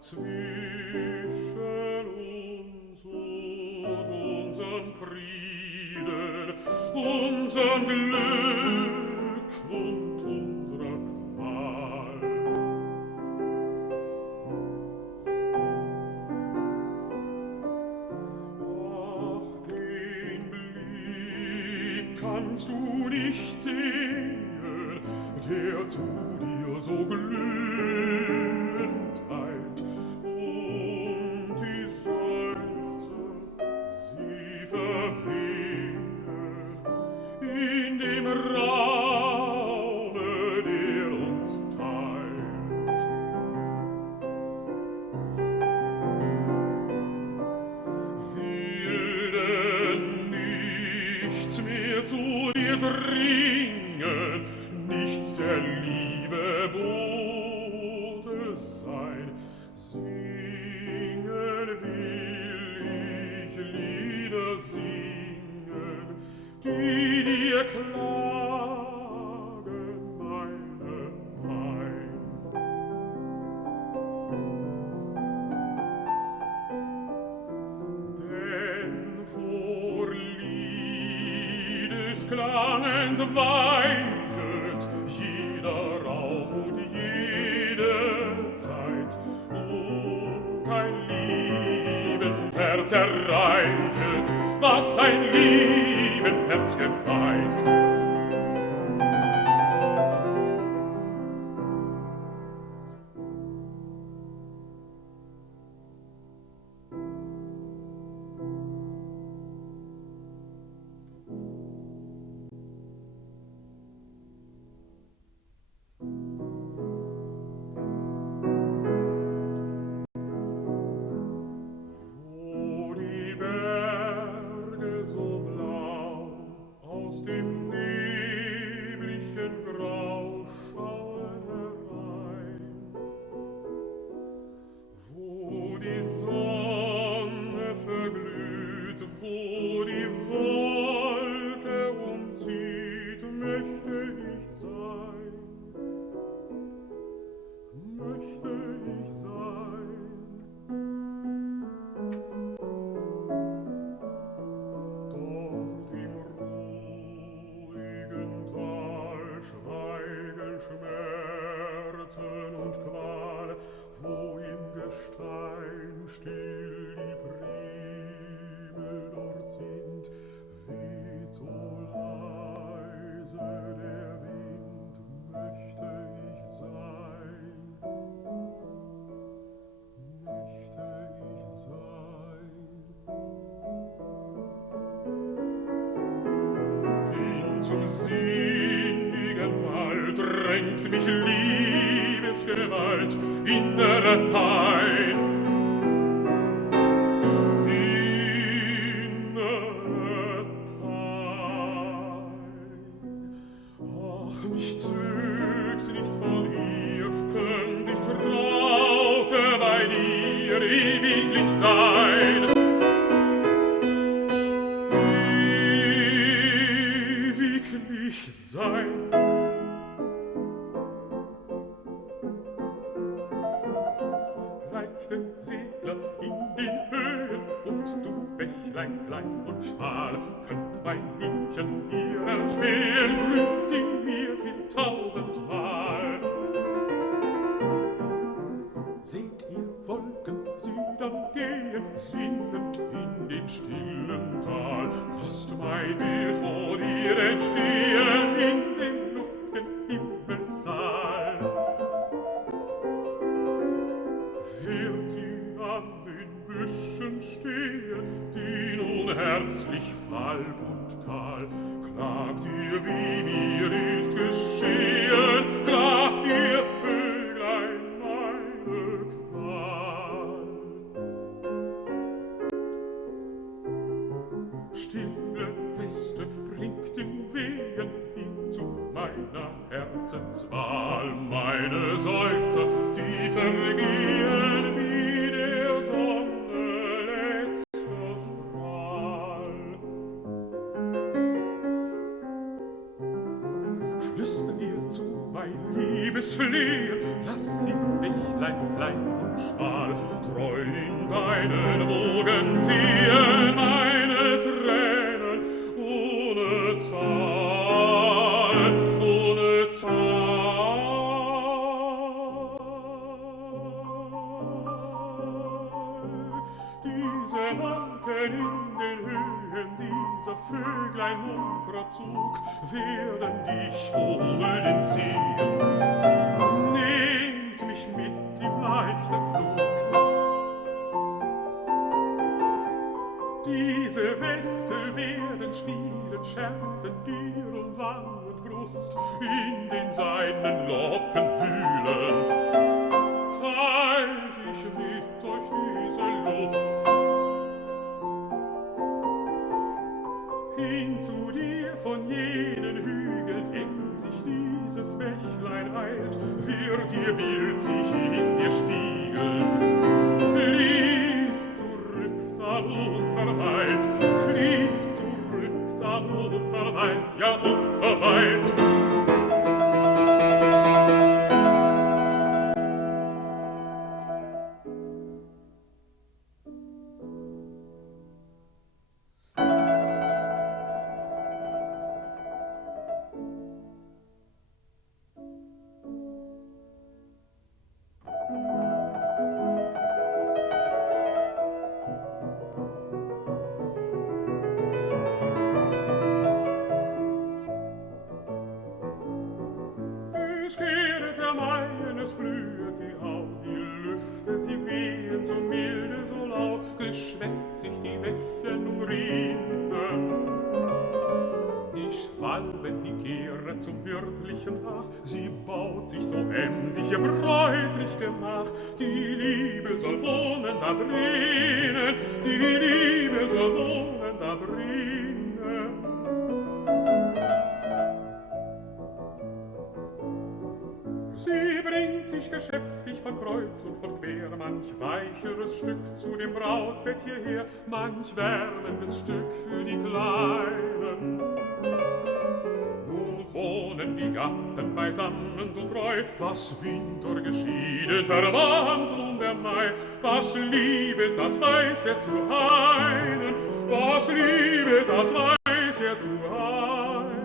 zwischen uns und unseren Frieden, unserem Glück und unserer Qual. Ach, den Blick kannst du nicht sehen, der zu dir so glühend teilt, und die Seufzer, sie verwehen in dem Raume, der uns teilt. Will denn nichts mehr zu dir dringen, nichts der Liebe Bote sein. Singen will ich Lieder singen, die dir klagen meine Pein. Denn vor Liedesklang entweichet jeder Raum und jede Zeit, und kein liebend Herz erreichet, was ein liebend Herz gefeit. Wo die Berge so blau aus dem neblichen Grau schauen herein, wo die Sonne verglüht, wo die Wolke umzieht, möchte ich sein, möchte ich sein. Dort im ruhigen Tal schweigen Schmerzen und Qual, wo im Gestein still die Primel dort sind, weht so leise der Wind, möchte ich sein, möchte ich sein. Hin zum sinnigen Wald drängt mich Liebesgewalt, innere Pein. Innere Pein. Ach, mich zög's nicht von ihr, könnt ich traute bei dir ewiglich sein. Ewiglich sein. Leichte Segler in den Höhen und du Bächlein klein und schmal, könnt mein Liebchen ihr erspähen, grüßt sie mir viel tausendmal. Seht ihr Wolken sie dann gehen, singend in dem stillen Tal, lasst mein Bild vor ihr entstehen in dem luftigen Himmelssaal. Wird sie an den Büschen stehen, die nun herzlich falb und kahl, klagt ihr, wie mir ist geschehen, klagt ihr, Vöglein, meine Qual. Stille Weste bringt in Wehen hin zu meiner Herzenswahl, meine Seufzer, die vergehen wie der Sonne letzter Strahl. Flüster ihr zu, mein Liebesflehen, lass sie Bächlein klein und schmal, meinen Wogen ziehen meine Tränen ohne Zahl, ohne Zahl. Diese Wolken in den Höhen, dieser Vöglein munterer Zug werden dich wohl ziehen. Nehmt mich mit im leichten Flug. Diese Weste werden spielen, scherzen dir um Wangen und Brust, in den seinen Locken wühlen. Teilt ich mit euch diese Lust. Hin zu dir von jenen Hügeln, eng sich dieses Bächlein eilt, wird ihr Bild sich in dir spiegeln. Fließt zurück, da unverweilt, fließt zurück, da unverweilt, ja unverweilt. Es kehret der Mai, es blühet die Haut, die Lüfte, sie wehen so milde, so lau, geschweckt sich die Bächen und Rinden. Die Schwalbe, die kehret zum wirtlichen Tag, sie baut sich so emsig ihr bräutlich Gemach. Die Liebe soll wohnen da drinnen, die Liebe soll wohnen da drinnen. Sie bringt sich geschäftig von Kreuz und von Quer, manch weicheres Stück zu dem Brautbett hierher, manch wärmendes Stück für die Kleinen. Nun wohnen die Gatten beisammen so treu, was Winter geschieden, Verwandlung der Mai, was liebet, das weiß er zu einen, was liebet, das weiß er zu einen.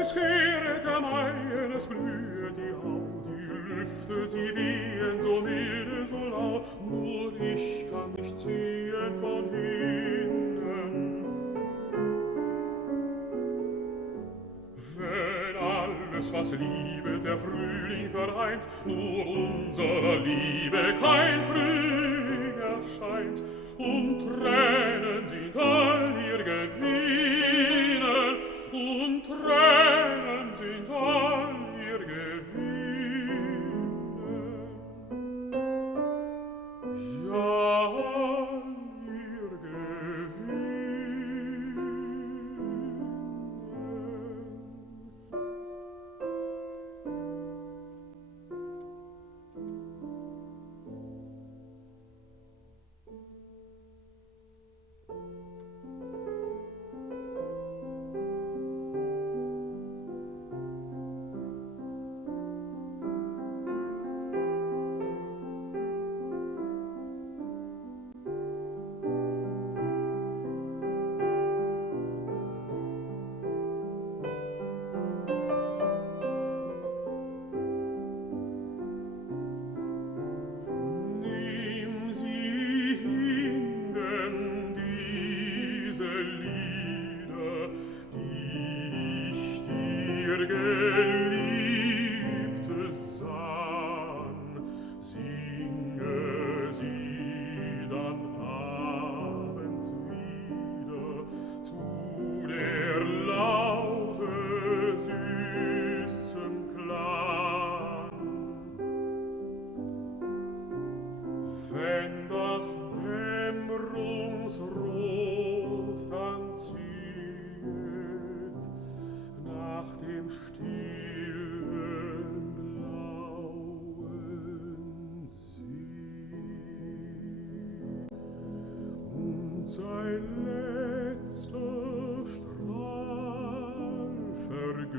Es kehret der Mai, es blühet die Haut, die Lüfte, sie wehen so milde, so lau, nur ich kann nicht ziehen von hinnen. Wenn alles, was Liebe der Frühling vereint, nur unserer Liebe kein Frühling erscheint, und Tränen sind all ihr Gewinnen, und Tränen sind all ihr Gewinnen. Ja, all ihr Gewinnen. Letzter Strahl verglüht.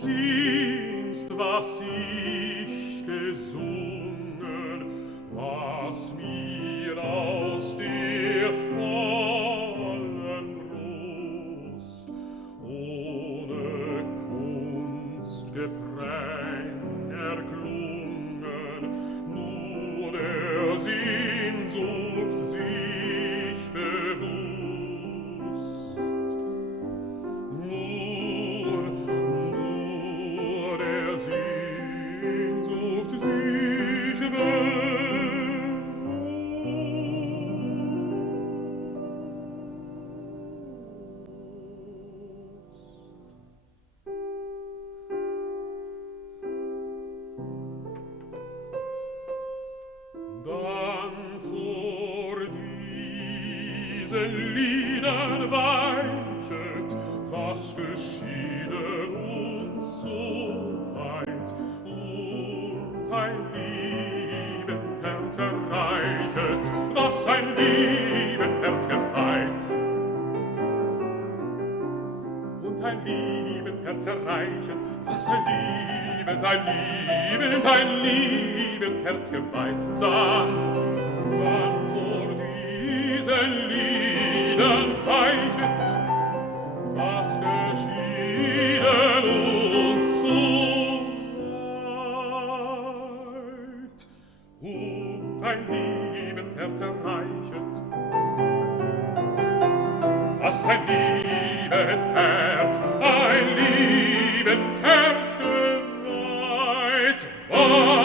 singst, was ich gesungen, was mir aus der vollen Brust ohne Kunstgepränk erklungen, nur der Sehnsucht sich bewusst. Nur der Sehnsucht sich dann vor diesen Liedern weichet, was geschieden uns so weit, und ein liebend Herz erreichet, was ein liebend Herz geweiht. Und ein liebend Herz erreichet, was ein liebend Herz geweiht. Dann vor diesen Liedern weichet, was geschieden uns so weit. Und ein liebend Herz erreichet, was ein liebend Herz geweiht war.